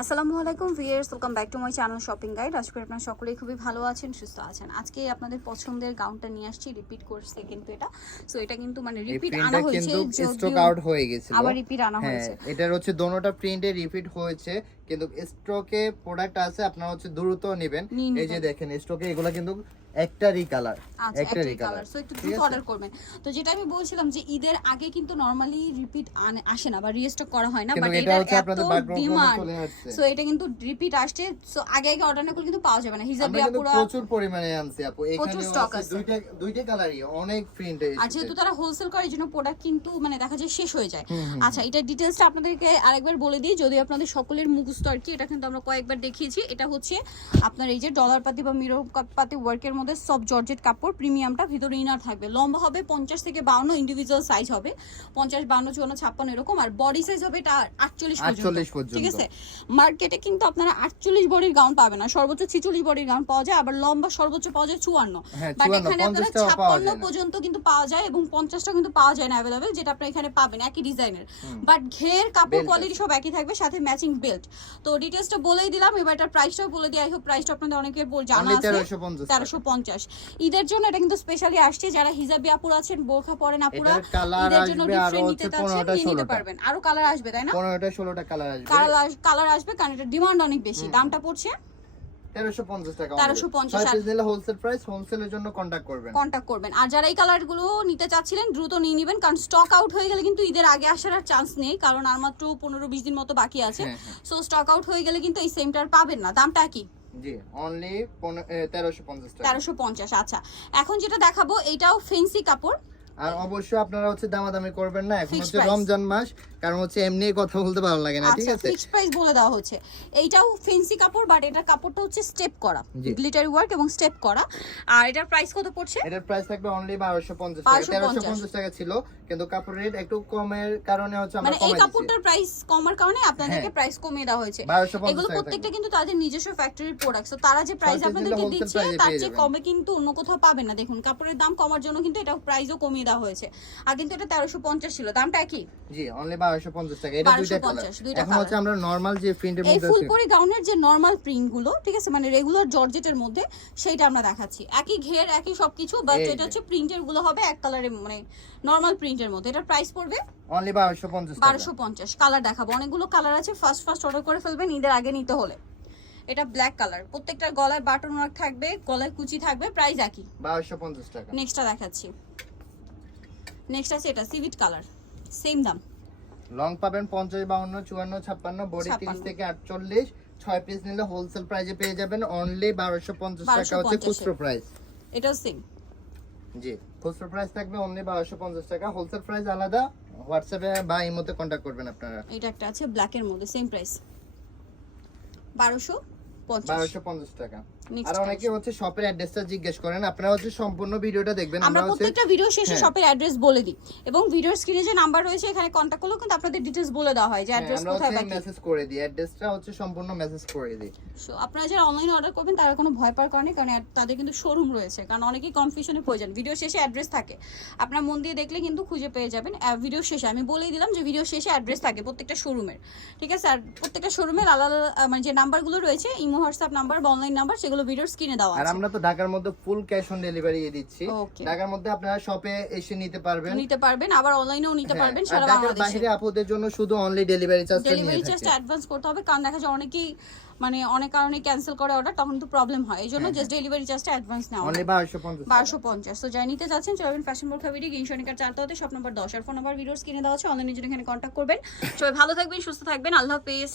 আসসালামু আলাইকুম viewers welcome back to my channel shopping guide আজকে আপনারা সকলেই খুবই ভালো আছেন সুস্থ আছেন। আজকে আপনাদের পছন্দের গাউনটা নিয়ে আসছি রিপিট করছে কিন্তু এটা। সো এটা কিন্তু মানে রিপিট আনা হয়েছে স্টক আউট হয়ে গেছে আবার রিপিট আনা হ্যাঁ হয়েছে। এটার হচ্ছে দোনোটা প্রিন্টে রিপিট হয়েছে। কিন্তু স্টকে প্রোডাক্ট আছে আপনারা হচ্ছে দ্রুত নেবেন। এই যে দেখেন স্টকে এগুলো কিন্তু একটারই কালার আচ্ছা একটারই একটাই কালার কালার সো একটু দ্রুত অর্ডার করবেন। তো যেটা আমি বলছিলাম যে ঈদের আগে কিন্তু নরমালি রিপিট আসে না বা রিস্টক করা হয় না বাট এটা এটা এত ডিমান্ড সো এটা কিন্তু রিপিট আসছে। সো আগে আগে অর্ডার না করলে কিন্তু পাওয়া যাবে না। হিজাবি আপুরা প্রচুর পরিমাণে আনছি আপু। এখানে stock আছে। দুইটা দুইটা কালারই অনেক প্রিন্ট আর যেহেতু তারা হোলসেল করে জন্য প্রোডাক্ট কিন্তু মানে দেখা যায় শেষ হয়ে যায়। আচ্ছা এটার ডিটেলসটা আপনাদেরকে আরেকবার বলে দিই। যদি আপনাদের সকলের আর কি? এটা কিন্তু আমরা কয়েকবার দেখিয়েছি। এটা হচ্ছে আপনার এই যে ডলার পাতি বা মিরো পাতি ওয়ার্কের মধ্যে সব জর্জেট কাপড় প্রিমিয়ামটা ভিতরে ইনার থাকবে। লম্বা হবে পঞ্চাশ থেকে বাউন্ন ইন্ডিভিজুয়াল সাইজ হবে। পঞ্চাশ বাউন্ন চুয়ান্ন ছাপ্পান্ন এরকম। আর বডি সাইজ হবে এটা আটচল্লিশ 48 পর্যন্ত। ঠিক আছে? মার্কেটে কিন্তু আপনারা আটচল্লিশ বডির গাউন পাবেন না। সর্বোচ্চ ছিচল্লিশ বডির গাউন পাওয়া যায় আবার লম্বা সর্বোচ্চ পাওয়া যায় চুয়ান্ন। হ্যাঁ, বাট এখানে আপনারা 50 টাও পাওয়া ছাপ্পান্ন পর্যন্ত কিন্তু পাওয়া যায় এবং পঞ্চাশটা কিন্তু পাওয়া যায় না অ্যাভেলেবেল যেটা আপনি এখানে পাবেন। একই ডিজাইনের বাট ঘের কাপড় কোয়ালিটি সব একই থাকবে সাথে ম্যাচিং বেল্ট তো ডিটেলসটা বলেই দিলাম এবার এটার প্রাইসটাও বলে দিই। আই হোপ প্রাইসটা আপনাদের অনেকের বল- জানা আছে। 1350 তেরোশো পঞ্চাশ। ঈদের জন্য এটা কিন্তু স্পেশালি আসছে যারা হিজাবি আপুর আছেন বোরখা পরেন আপুরা ঈদের জন্য ডিফারেন্ট নিতে চাচ্ছেন 15টা নিয়ে নিতে পারবেন। আরও কালার আসবে তাই না? 15টা 16টা কালার আসবে। কালার আসবে কারণ এটা ডিমান্ড অনেক বেশি। দামটা পড়ছে 1350 টাকা 1350 ছয় আর- পিস নিলে হোলসেল প্রাইস হোলসেলের জন্য কন্টাক্ট করবেন। কন্ট্যাক্ট করবেন। আর যারা এই কালারগুলো নিতে চাচ্ছিলেন দ্রুত নিয়ে নেবেন কারণ স্টক আউট হয়ে গেলে কিন্তু ঈদের আগে আসার আর চান্স নেই কারণ আর মাত্র পনেরো বিশ দিন মতো বাকি আছে। সো স্টক আউট হয়ে গেলে কিন্তু এই সেমটার পাবেন না। দামটা কি? জি অনলি 1350 টাকা। তেরোশো পঞ্চাশ আচ্ছা। এখন যেটা দেখাবো এইটাও ফেন্সি কাপড়। আর অবশ্যই আপনারা হচ্ছে দামাদামি করবেন না এখন হচ্ছে রমজান মাস কারণ হচ্ছে এমনি কথা বলতে ভালো লাগে না ঠিক আচ্ছা আছে? ফিক্সড প্রাইস বলে দেওয়া হচ্ছে। এইটাও ফেন্সি কাপড় বাট এটার কাপড়টা হচ্ছে স্টেপ করা। গ্লিটারি ওয়ার্ক এবং স্টেপ করা। আর এটার প্রাইস কত পড়ছে? এটার প্রাইস থাকবে অনলি 1250 টাকা 1250 1350 টাকা ছিল কিন্তু কাপড় রেট একটু কমের কারণে হচ্ছে আমরা মানে এই কাপড়টার প্রাইস কমার কারণে আপনাদেরকে হ্যাঁ। প্রাইস কমিয়ে দেওয়া হয়েছে। 1250 এগুলো প্রত্যেকটা কিন্তু তাদের নিজস্ব ফ্যাক্টরির প্রোডাক্ট তো তারা যে প্রাইস আপনাদেরকে দিচ্ছে তার চেয়ে কমে কিন্তু অন্য কোথাও পাবেন না। দেখুন কাপড়ের দাম কমার জন্য কিন্তু এটা প্রাইসও কমিয়ে দেওয়া হয়েছে। আর কিন্তু এটা তেরোশো পঞ্চাশ ছিল। দামটা কি? জি অনলি 1250 টাকা। এটা দুইটা 1250 দুইটা এখন হচ্ছে আমরা নরমাল যে প্রিন্টের মধ্যে আছে। ফুলকড়ি গাউনের যে নর্মাল প্রিন্টগুলো ঠিক আছে? মানে রেগুলার জর্জেটের মধ্যে সেইটা আমরা দেখাচ্ছি। একই ঘের একই সবকিছু বাট এটা হচ্ছে প্রিন্টেরগুলো হবে এক কালারের মানে নর্মাল প্রিন্টের মধ্যে। এটার প্রাইস পড়বে? অনলি 1250 টাকা। বারোশো পঞ্চাশ কালার দেখাবো। অনেকগুলো কালার আছে। ফার্স্ট ফার্স্ট অর্ডার করে ফেলবেন ঈদের আগে নিতে হলে। এটা ব্ল্যাক কালার প্রত্যেকটার গলায় বাটন ওয়ার্ক থাকবে গলায় কুচি থাকবে প্রাইস একই। 1250 টাকা। নেক্সটটা দেখাচ্ছি। নেক্সট আছে এটা সিভিট কালার সেম দাম। লং পাবেন 50 52 54 56 বডি 30 থেকে 48 ছয় পিস নিলে হোলসেল প্রাইসে পেয়ে যাবেন অনলি 1250 টাকা হচ্ছে 1250 খুচরো প্রাইস এটাও সেম জি খুচরো প্রাইস থাকবে অনলি 1250 টাকা। হোলসেল প্রাইস আলাদা। হোয়াটসঅ্যাপে বা ইমোতে কন্টাক্ট করবেন আপনারা। এটা একটা আছে ব্ল্যাক ব্ল্যাকের মধ্যে সেম প্রাইস বারোশো পঞ্চাশ। বারোশো পঞ্চাশ টাকা। আর অনেকে হচ্ছে শপের অ্যাড্রেসটা জিজ্ঞেস করেন। আপনারা হচ্ছে সম্পূর্ণ ভিডিওটা দেখবেন আমরা প্রত্যেকটা ভিডিও শেষে। শপের অ্যাড্রেস বলে দিই। এবং ভিডিওর স্ক্রিনে যে নাম্বার রয়েছে এখানে কন্ট্যাক্ট করলেও কিন্তু আপনাদের ডিটেলস বলে দেওয়া হয় যে অ্যাড্রেস কোথায় মেসেজ করে দিই। অ্যাড্রেসটা হচ্ছে সম্পূর্ণ মেসেজ করে দিই। সো আপনারা যারা অনলাইনে অর্ডার করবেন তারা কোনো ভয় পাওয়ার কারণে কারণ তাদের কিন্তু শোরুম রয়েছে। কারণ অনেকেই কনফিউশনে পড়ে যান। ভিডিও শেষে অ্যাড্রেস থাকে। আপনারা মন দিয়ে দেখলে কিন্তু খুঁজে পেয়ে যাবেন ভিডিও শেষে। আমি বলেই দিলাম যে ভিডিও শেষে অ্যাড্রেস থাকে প্রত্যেকটা শোরুমের ঠিক আছে? আর প্রত্যেকটা শোরুমের আলাদা আলাদা মানে যে নাম্বারগুলো রয়েছে ইমো হোয়াটসঅ্যাপ নাম্বার বা অনলাইন নাম্বার সেগুলো ভিডিওর স্ক্রিনে দেওয়া আর আমরা তো ঢাকার মধ্যে ফুল ক্যাশ অন ডেলিভারি দিচ্ছি। ঢাকার মধ্যে আপনারা শপে এসে নিতে পারবেন। নিতে পারবেন আবার অনলাইনেও নিতে হ্যাঁ, পারবেন সারা বাংলাদেশে। বাইরে আপুদের জন্য শুধু অনলি ডেলিভারি চার্জটা নিয়ে ডেলিভারি থাকে। চার্জটা অ্যাডভান্স করতে হবে কারণ দেখা যায় অনেকেই মানে অনেক কারণে ক্যান্সেল করে অর্ডার তখন তো প্রবলেম হয়। এই জন্য জাস্ট ডেলিভারি চার্জটা অ্যাডভান্স নেওয়া অনলি 1250 বারোশো পঞ্চাশ তো যাই নিতে চাচ্ছেন চলবেন ফ্যাশন বোর্ড খাবিরি গিনসনিকার চারতে হতে শপ নম্বর দশ। আর ফোন নাম্বার ভিডিওস কিনে দেওয়া আছে অনলাইনের জন্য এখানে কন্ট্যাক্ট করবেন। সবাই ভালো থাকবেন সুস্থ থাকবেন আল্লাহ হাফেজ।